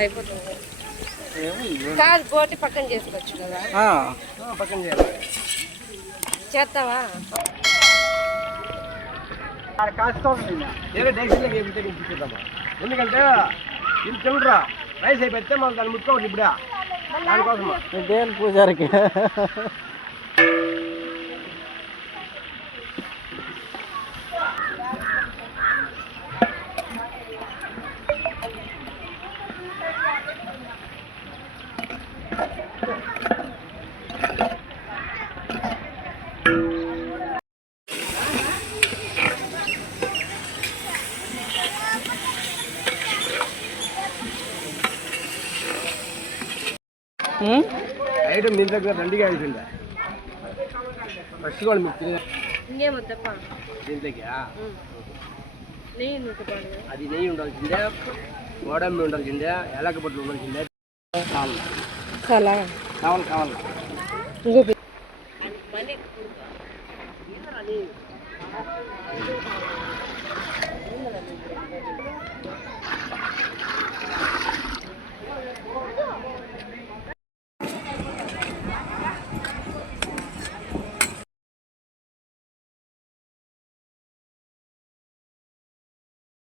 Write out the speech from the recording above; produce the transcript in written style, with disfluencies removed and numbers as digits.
అయిపోతుంది. కాదు పోటీ పక్కన చేసుకోవచ్చు కదా. పక్కన చేయాలి. చేస్తావా? ఎందుకంటే ఇది తింటురా రైస్ అయిపోతే మళ్ళీ దాన్ని ముట్టుకోవచ్చు ఇప్పుడే దానికోసమా దేని పూజారికి. ఐటమ్ మీ దగ్గర దండిగా అయిపోయిందా ఫస్ట్ కూడా మీకు ఇంకేమొద్దప్ప దీంట్లోకి నెయ్యి అది నెయ్యి ఉండాల్సిందే, గోడమ్మి ఉండాల్సిందే, ఏలకపట్లు ఉండాల్సిందే. కావాలి కావాలి కావాలి.